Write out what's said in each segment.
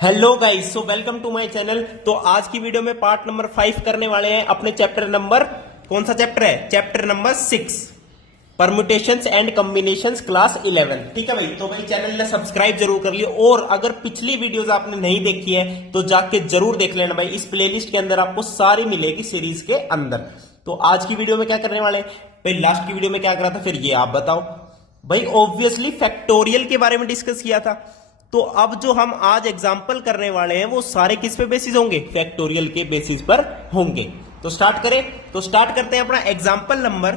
Hello guys, so welcome to my channel. तो आज की वीडियो में पार्ट नंबर 5 करने वाले हैं अपने चैप्टर नंबर, कौन सा चैप्टर है? Chapter number 6, permutations and combinations, class 11। ठीक है भाई, तो भाई चैनल ने सब्सक्राइब जरूर कर लियो, और अगर पिछली वीडियोस आपने नहीं देखी है तो जाके जरूर देख लेना भाई। इस प्लेलिस्ट के अंदर आपको सारी मिलेगी सीरीज के अंदर। तो आज की वीडियो में क्या करने वाले भाई? लास्ट की वीडियो में क्या करा था फिर ये आप बताओ भाई। ऑब्वियसली फैक्टोरियल के बारे में डिस्कस किया था। तो अब जो हम आज एग्जाम्पल करने वाले हैं वो सारे किस पे बेसिस होंगे? फैक्टोरियल के बेसिस पर होंगे। तो स्टार्ट करें, तो स्टार्ट करते हैं अपना एग्जाम्पल नंबर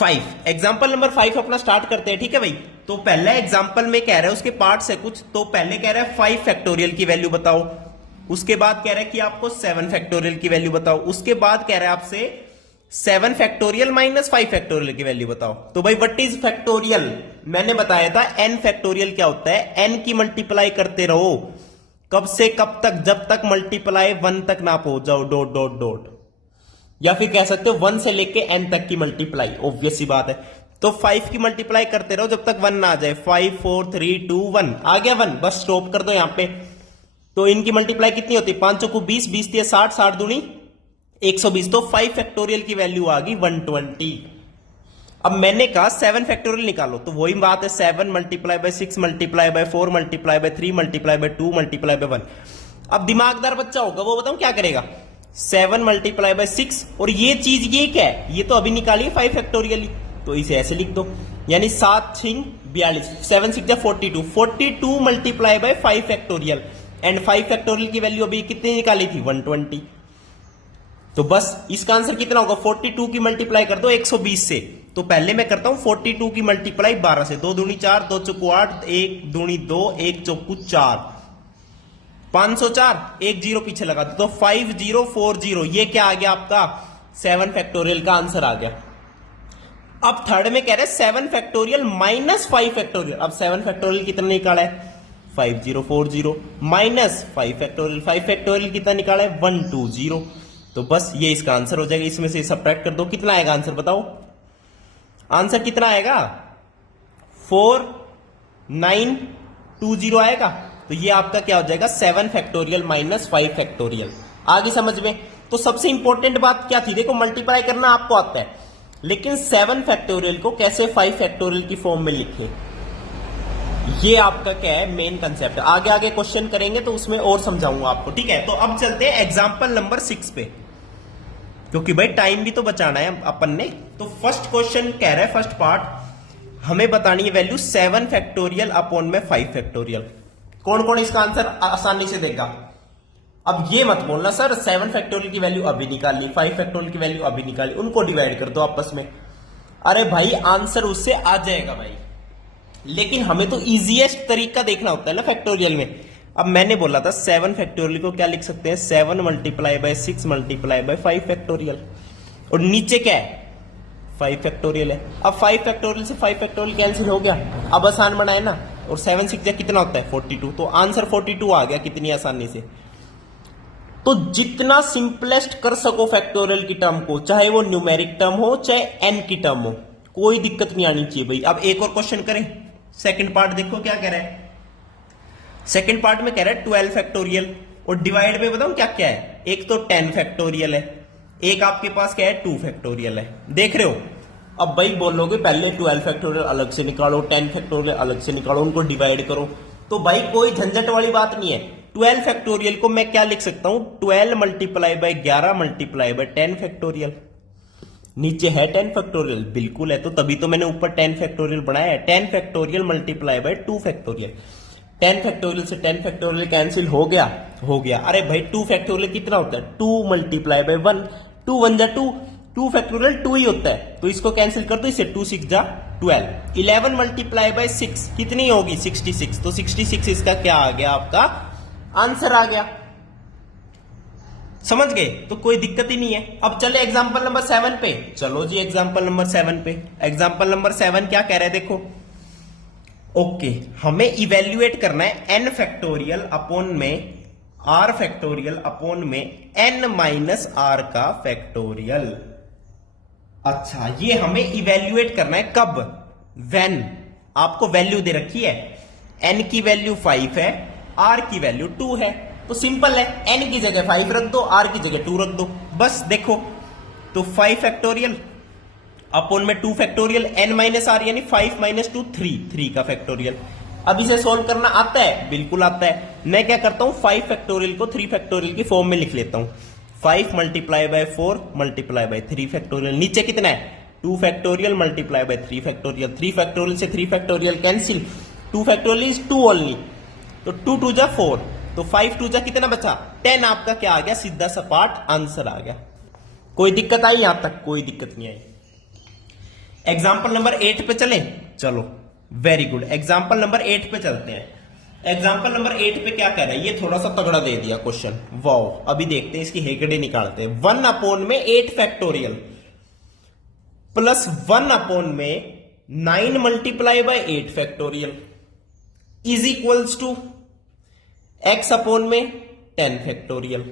5। एग्जाम्पल नंबर 5 अपना स्टार्ट करते हैं। ठीक है भाई, तो पहला एग्जाम्पल में कह रहा है उसके पार्ट से कुछ। तो पहले कह रहा है 5 फैक्टोरियल की वैल्यू बताओ, उसके बाद कह रहा है कि आपको 7 फैक्टोरियल की वैल्यू बताओ, उसके बाद कह रहा है आपसे 7 फैक्टोरियल माइनस 5 फैक्टोरियल की वैल्यू बताओ। तो भाई व्हाट इज फैक्टोरियल? मैंने बताया था n फैक्टोरियल क्या होता है। n की मल्टीप्लाई करते रहो, कब से कब तक? जब तक मल्टीप्लाई 1 तक ना पहुंच जाओ, डॉट डॉट डॉट। या फिर कह सकते हो 1 से लेके n तक की मल्टीप्लाई, ऑब्वियस सी बात है। तो 5 की मल्टीप्लाई करते रहो जब तक 1 ना आ जाए। 5 4 3 2 1 आ गया 1, बस स्टॉप कर दो यहां पे। तो इनकी मल्टीप्लाई कितनी होती है? 5 को 20, 20 दिए 60, 60 दूनी 120। तो 5 फैक्टोरियल की वैल्यू आ गई 120। अब मैंने कहा 7 फैक्टोरियल निकालो, तो वही बात है 7 multiply by 6 multiply by 4 multiply by 3 multiply by 2 multiply by 1। अब दिमागदार बच्चा होगा वो बताऊं क्या करेगा? 7 मल्टीप्लाई बाय 6, और ये चीज ये क्या है? ये तो अभी निकाली 5 फैक्टोरियल, तो इसे ऐसे लिख दो, यानी 7 6 42, 7 6 42, 42 multiply by 5 factorial. And 5 factorial की वैल्यू अभी कितनी निकाली थी? 120। तो बस इसका आंसर कितना होगा? 42 की मल्टीप्लाई कर दो 120 से। तो पहले मैं करता हूं 42 की मल्टीप्लाई 12 से। 2 दूनी 4, 2 चौको 8, 1 दूनी 2, 1 चौको 4, 504, 1 जीरो पीछे लगा दो, तो 5040। ये क्या आ गया आपका? 7 फैक्टोरियल का आंसर आ गया। अब थर्ड में कह रहे 7 फैक्टोरियल माइनस 5 फैक्टोरियल। अब 7 फैक्टोरियल कितना निकाला है? 5040 माइनस 5 फैक्टोरियल। 5 फैक्टोरियल कितना निकाला है? 120। तो बस ये इसका आंसर हो जाएगा। इसमें से सबट्रैक्ट कर दो, कितना आएगा आंसर बताओ? आंसर कितना आएगा? 4920 आएगा। तो ये आपका क्या हो जाएगा? 7 फैक्टोरियल माइनस 5 फैक्टोरियल। आगे समझ में? तो सबसे इंपॉर्टेंट बात क्या थी? देखो मल्टीप्लाई करना आपको आता है, लेकिन 7 फैक्टोरियल को कैसे 5 फैक्टोरियल की फॉर्म में लिखे, ये आपका क्या है? Main concept. आगे आगे क्वेश्चन करेंगे तो उसमें और समझाऊंगा आपको। ठीक है, तो अब चलते हैं एग्जांपल नंबर 6 पे, क्योंकि भाई टाइम भी तो बचाना है अपन ने। तो फर्स्ट क्वेश्चन कह रहा है, फर्स्ट पार्ट हमें बतानी है वैल्यू 7 फैक्टोरियल अपॉन में 5 फैक्टोरियल। कौन कौन इसका आंसर आसानी से देगा? अब ये मत बोलना सर 7 फैक्टोरियल की वैल्यू अभी निकाली, 5 फैक्टोरियल की वैल्यू अभी निकाली, उनको डिवाइड कर दो आपस में। अरे भाई आंसर उससे आ जाएगा भाई, लेकिन हमें तो इजीएस्ट तरीका देखना होता है ना फैक्टोरियल में। अब मैंने बोला था 7 फैक्टोरियल को क्या लिख सकते हैं? 7 multiply by 6 multiply by 5 factorial, और नीचे क्या है? 5 फैक्टोरियल है। अब 5 फैक्टोरियल से 5 फैक्टोरियल कैंसिल हो गया, अब आसान बनाए ना। और 7 6 कितना होता है? 42। तो आंसर 42 आ गया कितनी आसानी से। तो जितना सिंपलेस्ट कर सको फैक्टोरियल की टर्म को, चाहे वो न्यूमेरिक टर्म हो चाहे एन की टर्म हो, कोई दिक्कत नहीं आनी चाहिए भाई। अब एक और क्वेश्चन करें, सेकंड पार्ट देखो क्या कह रहा है। सेकंड पार्ट में कह रहा है 12 फैक्टोरियल, और डिवाइड में बताऊं क्या क्या है? एक तो 10 फैक्टोरियल है, एक आपके पास क्या है? 2 फैक्टोरियल है। देख रहे हो? अब भाई बोलोगे पहले 12 फैक्टोरियल अलग से निकालो, 10 फैक्टोरियल अलग से निकालो, उनको डिवाइड करो। तो भाई कोई झंझट वाली बात नहीं है। 12 फैक्टोरियल को मैं क्या लिख सकता हूं? 12 multiply by 11 multiply by 10 factorial. नीचे है 10 फैक्टोरियल, बिल्कुल है, तो तभी तो मैंने ऊपर 10 फैक्टोरियल बनाया है। 10 factorial multiply by 2 factorial. 10 factorial से 10 फैक्टोरियल कैंसिल हो गया, हो गया। अरे भाई 2 फैक्टोरियल कितना होता है? 2 मल्टीप्लाई बाय 1, 2 1 जा 2, 2 फैक्टोरियल 2 ही होता है, तो इसको कैंसिल कर दो, इसे 2 6 जा 12। 11 मल्टीप्लाई बाय 6 कितनी होगी? 66। तो 66 इसका क्या आ गया? आपका आंसर आ गया। समझ गए? तो कोई दिक्कत ही नहीं है। अब चले एग्जांपल नंबर 7 पे। चलो जी एग्जांपल नंबर 7 पे। एग्जांपल नंबर 7 क्या कह रहे हैं देखो। ओके, हमें इवेल्युएट करना है n फैक्टोरियल अपॉन में r फैक्टोरियल अपॉन में n माइनस r का फैक्टोरियल। अच्छा, ये हमें इवेल्युएट करना है कब? व्हेन आपको वैल्यू दे रखी है, n की वैल्यू 5 है, आर की वैल्यू 2 है। तो सिंपल है, एन की जगह 5 रख दो, आर की जगह 2 रख दो, बस देखो। तो 5 फैक्टोरियल अपॉन में 2 फैक्टोरियल, एन माइनस आर यानी 5 माइनस 2 3 का फैक्टोरियल। अब इसे सोल्व करना आता है? बिल्कुल आता है। मैं क्या करता हूं, 5 फैक्टोरियल को 3 फैक्टोरियल की फॉर्म में लिख लेता हूं। 5 multiply by 4 multiply by 3 factorial, नीचे कितना है 2 factorial multiply by 3 factorial, 3 factorial से 3 factorial cancel, 2 factorial is 2 only, तो 2 2 जा 4, तो 5 2 जा कितना बचा 10। आपका क्या आ गया, सीधा सपाट आंसर आ गया। कोई दिक्कत आई यहां तक? कोई दिक्कत नहीं आई। एग्जाम्पल नंबर 8 पे चले, चलो वेरी गुड। एग्जाम्पल नंबर 8 पे चलते हैं। एग्जाम्पल नंबर 8 पे क्या कह रहा है, ये थोड़ा सा तगड़ा दे दिया क्वेश्चन, वाओ। अभी देखते हैं, इसकी हेगड़े निकालते हैं। 1 अपॉन में 8 फैक्टोरियल प्लस 1 अपॉन में 9 multiply by 8 factorial is equals to x upon में 10 फैक्टोरियल।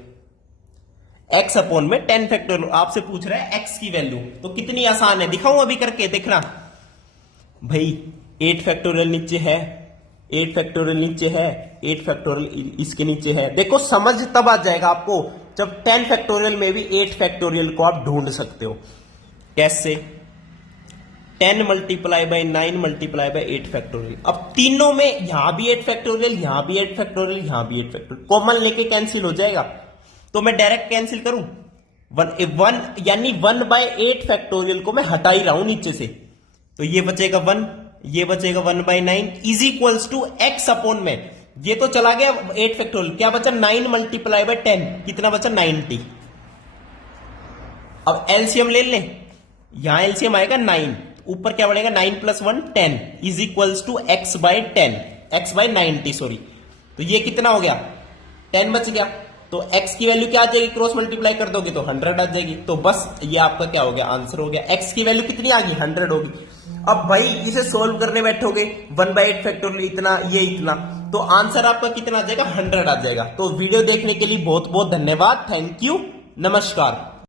x अपॉन में 10 फैक्टोरियल आपसे पूछ रहा है x की वैल्यू, तो कितनी आसान है, दिखाऊं अभी करके, देखना भाई। 8 फैक्टोरियल नीचे है, 8 फैक्टोरियल नीचे है, 8 फैक्टोरियल इसके नीचे है। देखो समझ तब आ जाएगा आपको जब 10 फैक्टोरियल में भी 8 फैक्टोरियल को आप ढूंढ सकते हो। कैसे? 10 multiply by 9 multiply by 8 factorial. अब तीनों में यहां भी 8 फैक्टोरियल, यहां भी 8 फैक्टोरियल, यहां भी 8 फैक्टोरियल, कॉमन लेके कैंसिल हो जाएगा। तो मैं डायरेक्ट कैंसिल करूं, 1 यानी 1 बाय 8 फैक्टोरियल को मैं हटा ही रहा हूं नीचे से, तो ये बचेगा 1, ये बचेगा 1 by 9 is equals to x upon में, ये तो चला गया 8 फैक्टोरियल, क्या बचा 9 मल्टीप्लाई बाय 10, कितना बचा 90। अब एलसीएम ले लें, यहां एलसीएम आएगा 9, ऊपर क्या बढ़ेगा 9 plus 1 10 is equals to x by 10, x by 90 sorry. तो ये कितना हो गया 10 बच गया, तो x की वैल्यू क्या आ जाएगी, क्रॉस मल्टीप्लाई कर दोगे तो 100 आ जाएगी। तो बस ये आपका क्या हो गया, आंसर हो गया। x की वैल्यू कितनी आ गई 100 होगी। अब भाई इसे सोल्व करने बैठोगे 1 बाय 8 फैक्टोरियल इतना, ये इतना, तो आंसर आपका कितना आ जाएगा 100 आ जाएगा। तो वीडियो देखने के लिए बहुत बहुत धन्यवाद, थैंक यू, नमस्कार।